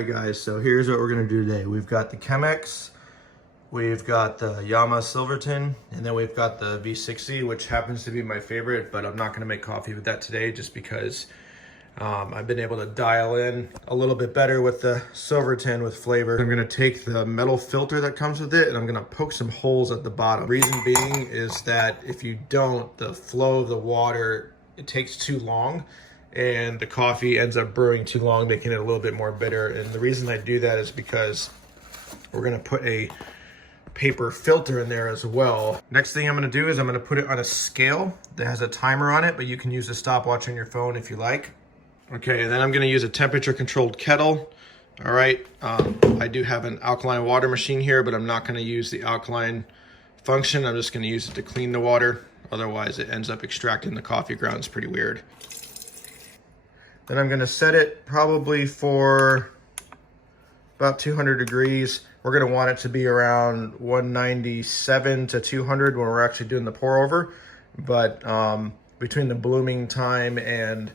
Alright guys, so here's what we're going to do today. We've got the Chemex, we've got the Yama Silverton, and then we've got the V60, which happens to be my favorite, but I'm not going to make coffee with that today just because I've been able to dial in a little bit better with the Silverton with flavor. I'm going to take the metal filter that comes with it and I'm going to poke some holes at the bottom. Reason being is that if you don't, the flow of the water, it takes too long and the coffee ends up brewing too long, making it a little bit more bitter. And the reason I do that is because we're going to put a paper filter in there as well. Next thing I'm going to do is I'm going to put it on a scale that has a timer on it, but you can use a stopwatch on your phone if you like. Okay, and then I'm going to use a temperature controlled kettle. All right, I do have an alkaline water machine here, but I'm not going to use the alkaline function. I'm just going to use it to clean the water. Otherwise, it ends up extracting the coffee grounds pretty weird. Then I'm going to set it probably for about 200 degrees. We're going to want it to be around 197 to 200 when we're actually doing the pour over. But between the blooming time and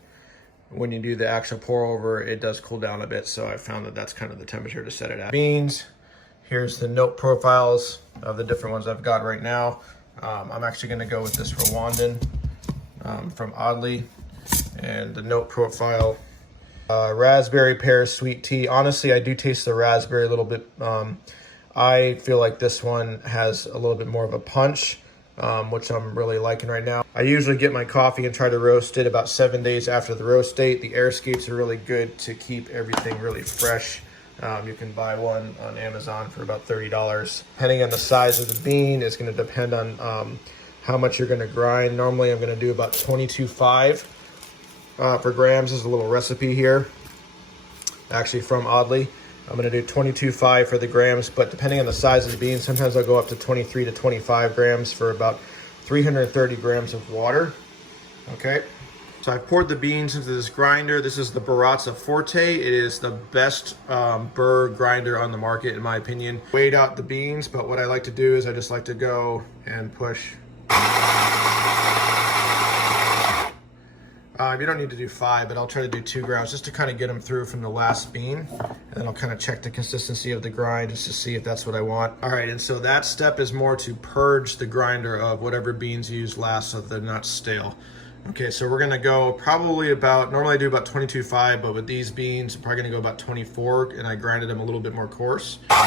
when you do the actual pour over, it does cool down a bit. So I found that that's kind of the temperature to set it at. Beans, here's the note profiles of the different ones I've got right now. I'm actually going to go with this Rwandan from Oddly. And the note profile, raspberry pear sweet tea. Honestly, I do taste the raspberry a little bit. I feel like this one has a little bit more of a punch, which I'm really liking right now. I usually get my coffee and try to roast it about 7 days after the roast date. The air escapes are really good to keep everything really fresh. You can buy one on Amazon for about $30. Depending on the size of the bean, it's going to depend on how much you're going to grind. Normally, I'm going to do about 22.5 for grams. This is a little recipe here, actually from Oddly. I'm going to do 22.5 for the grams, but depending on the size of the bean, sometimes I'll go up to 23 to 25 grams for about 330 grams of water. Okay, so I poured the beans into this grinder. This is the Baratza Forte. It is the best burr grinder on the market, in my opinion. Weighed out the beans, but what I like to do is I just like to go and push. You don't need to do 5, but I'll try to do 2 grounds just to kind of get them through from the last bean. And then I'll kind of check the consistency of the grind just to see if that's what I want. All right, and so that step is more to purge the grinder of whatever beans you used last so they're not stale. Okay, so we're gonna go probably about, normally I do about 22.5, but with these beans, I'm probably gonna go about 24, and I grinded them a little bit more coarse. All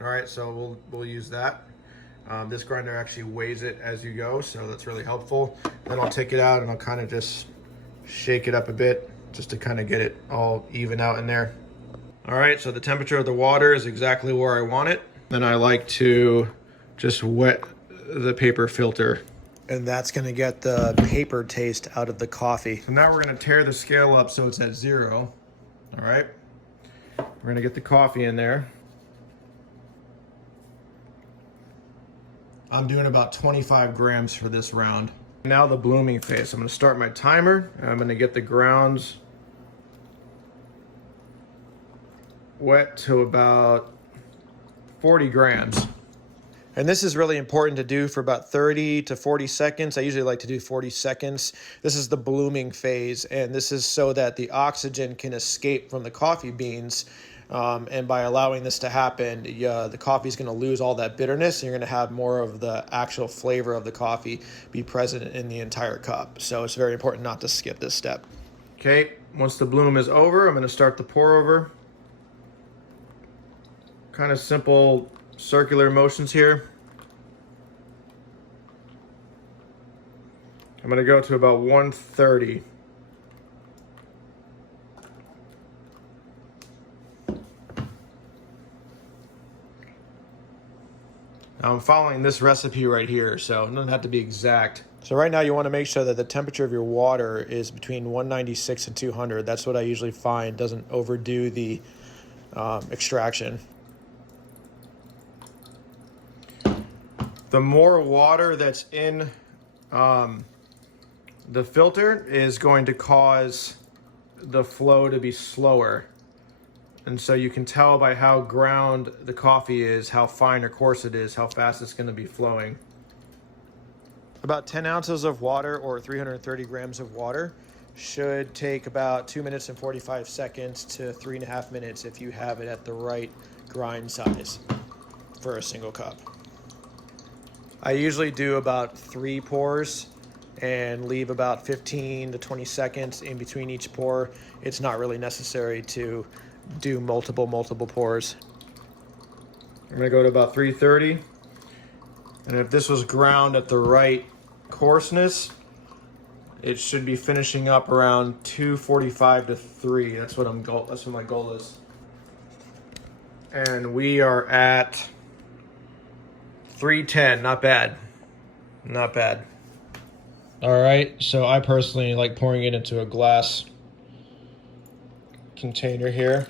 right, so we'll use that. This grinder actually weighs it as you go, so that's really helpful. Then I'll take it out and I'll kind of just shake it up a bit just to kind of get it all even out in there. All right, so the temperature of the water is exactly where I want it. Then I like to just wet the paper filter. And that's gonna get the paper taste out of the coffee. So now we're gonna tear the scale up so it's at 0. All right, we're gonna get the coffee in there. I'm doing about 25 grams for this round. Now the blooming phase. I'm gonna start my timer and I'm gonna get the grounds wet to about 40 grams. And this is really important to do for about 30 to 40 seconds. I usually like to do 40 seconds. This is the blooming phase, and this is so that the oxygen can escape from the coffee beans. And by allowing this to happen, the coffee is going to lose all that bitterness, and you're going to have more of the actual flavor of the coffee be present in the entire cup. So it's very important not to skip this step. Okay, once the bloom is over, I'm going to start the pour over. Kind of simple circular motions here. I'm going to go to about 130. Now I'm following this recipe right here, so it doesn't have to be exact. So right now you want to make sure that the temperature of your water is between 196 and 200. That's what I usually find doesn't overdo the extraction. The more water that's in the filter is going to cause the flow to be slower. And so you can tell by how ground the coffee is, how fine or coarse it is, how fast it's going to be flowing. About 10 ounces of water or 330 grams of water Should take about 2 minutes and 45 seconds to 3.5 minutes if you have it at the right grind size for a single cup. I usually do about 3 pours and leave about 15 to 20 seconds in between each pour. It's not really necessary to do multiple pours. I'm gonna go to about 330. And if this was ground at the right coarseness, it should be finishing up around 245 to 3. That's what my goal is. And we are at 310. Not bad. Not bad. All right, so I personally like pouring it into a glass container here.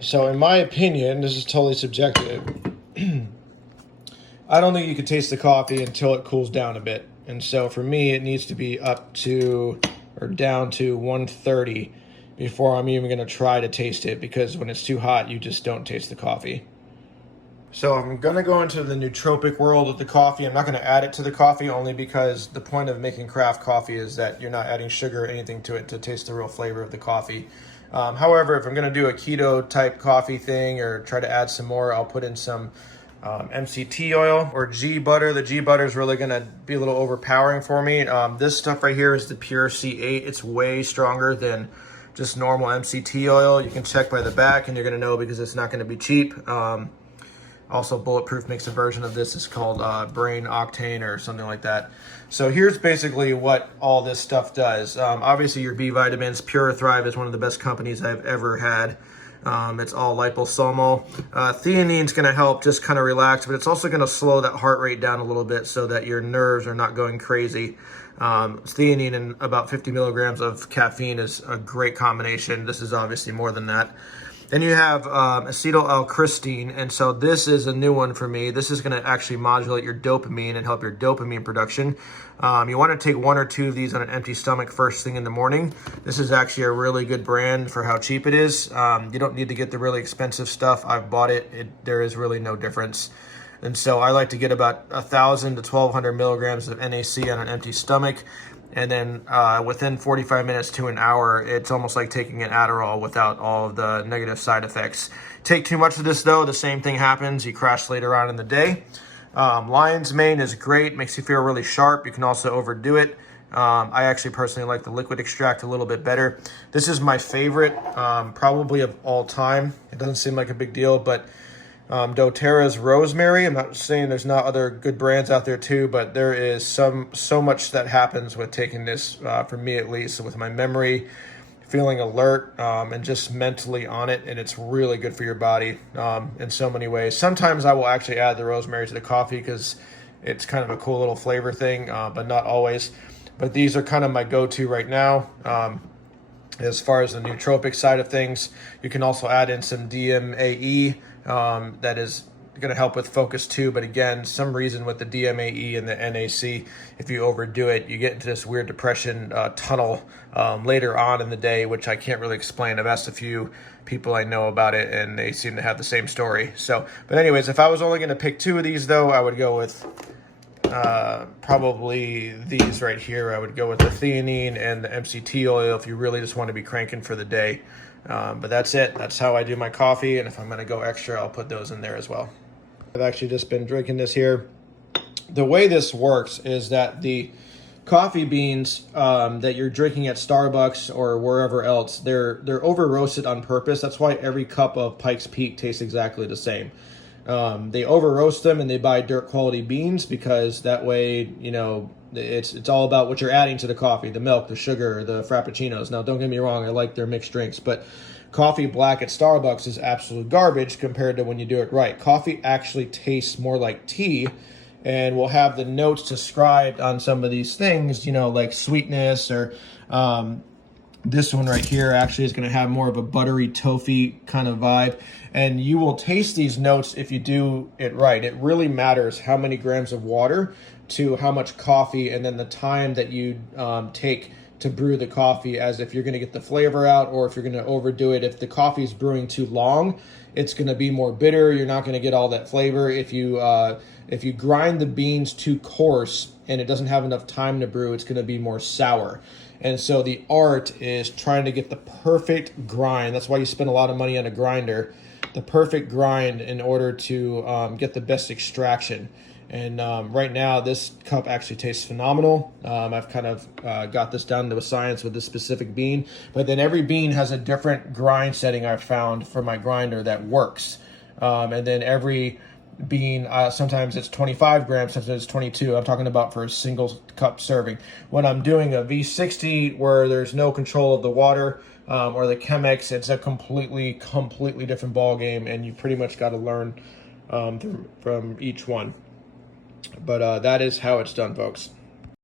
So in my opinion, this is totally subjective. I don't think you can taste the coffee until it cools down a bit. And so for me, it needs to be up to or down to 130 before I'm even gonna try to taste it, because when it's too hot, you just don't taste the coffee. So I'm gonna go into the nootropic world of the coffee. I'm not gonna add it to the coffee, only because the point of making craft coffee is that you're not adding sugar or anything to it to taste the real flavor of the coffee. However, if I'm gonna do a keto type coffee thing or try to add some more, I'll put in some MCT oil or G butter. The G butter is really gonna be a little overpowering for me. This stuff right here is the pure C8. It's way stronger than just normal MCT oil. You can check by the back and you're gonna know, because it's not gonna be cheap. Also, Bulletproof makes a version of this. It's called Brain Octane or something like that. So here's basically what all this stuff does. Obviously, your B vitamins. Purathrive is one of the best companies I've ever had. It's all liposomal. Theanine is going to help just kind of relax, but it's also going to slow that heart rate down a little bit so that your nerves are not going crazy. Theanine and about 50 milligrams of caffeine is a great combination. This is obviously more than that. Then you have acetyl L-crystine, and so this is a new one for me. This is going to actually modulate your dopamine and help your dopamine production. You want to take 1 or 2 of these on an empty stomach first thing in the morning. This is actually a really good brand for how cheap it is. You don't need to get the really expensive stuff. I've bought it. There is really no difference. And so I like to get about 1,000 to 1,200 milligrams of NAC on an empty stomach. And then within 45 minutes to an hour, it's almost like taking an Adderall without all of the negative side effects. Take too much of this, though, the same thing happens. You crash later on in the day. Lion's mane is great, makes you feel really sharp. You can also overdo it. I actually personally like the liquid extract a little bit better. This is my favorite, probably of all time. It doesn't seem like a big deal, but dottera's rosemary. I'm not saying there's not other good brands out there too, but there is so much that happens with taking this, for me at least, with my memory, feeling alert, and just mentally on it. And it's really good for your body in so many ways. Sometimes I will actually add the rosemary to the coffee because it's kind of a cool little flavor thing, but not always. But these are kind of my go-to right now. As far as the nootropic side of things, you can also add in some DMAE. That is going to help with focus too, but again, some reason with the DMAE and the NAC, if you overdo it, you get into this weird depression tunnel later on in the day, which I can't really explain. I've asked a few people I know about it, and they seem to have the same story. So, but anyways, if I was only going to pick 2 of these, though, I would go with probably these right here. I would go with the theanine and the MCT oil if you really just want to be cranking for the day. But that's it. That's how I do my coffee, and if I'm going to go extra, I'll put those in there as well. I've actually just been drinking this here. The way this works is that the coffee beans that you're drinking at Starbucks or wherever else, they're over roasted on purpose. That's why every cup of Pikes Peak tastes exactly the same. They over roast them and they buy dirt quality beans, because that way, you know, it's all about what you're adding to the coffee, the milk, the sugar, the frappuccinos. Now, don't get me wrong, I like their mixed drinks, but coffee black at Starbucks is absolute garbage compared to when you do it right. Coffee actually tastes more like tea, and will have the notes described on some of these things, you know, like sweetness, or this one right here actually is going to have more of a buttery toffee kind of vibe. And you will taste these notes if you do it right. It really matters how many grams of water to how much coffee, and then the time that you take to brew the coffee, as if you're going to get the flavor out or if you're going to overdo it. If the coffee is brewing too long, it's going to be more bitter. You're not going to get all that flavor. If you grind the beans too coarse and it doesn't have enough time to brew, it's going to be more sour. And so the art is trying to get the perfect grind. That's why you spend a lot of money on a grinder, the perfect grind in order to get the best extraction. And right now, this cup actually tastes phenomenal. I've kind of got this down to a science with this specific bean. But then every bean has a different grind setting I've found for my grinder that works. And then every bean, sometimes it's 25 grams, sometimes it's 22. I'm talking about for a single cup serving. When I'm doing a V60 where there's no control of the water or the Chemex, it's a completely different ball game, and you pretty much got to learn from each one. But that is how it's done, folks.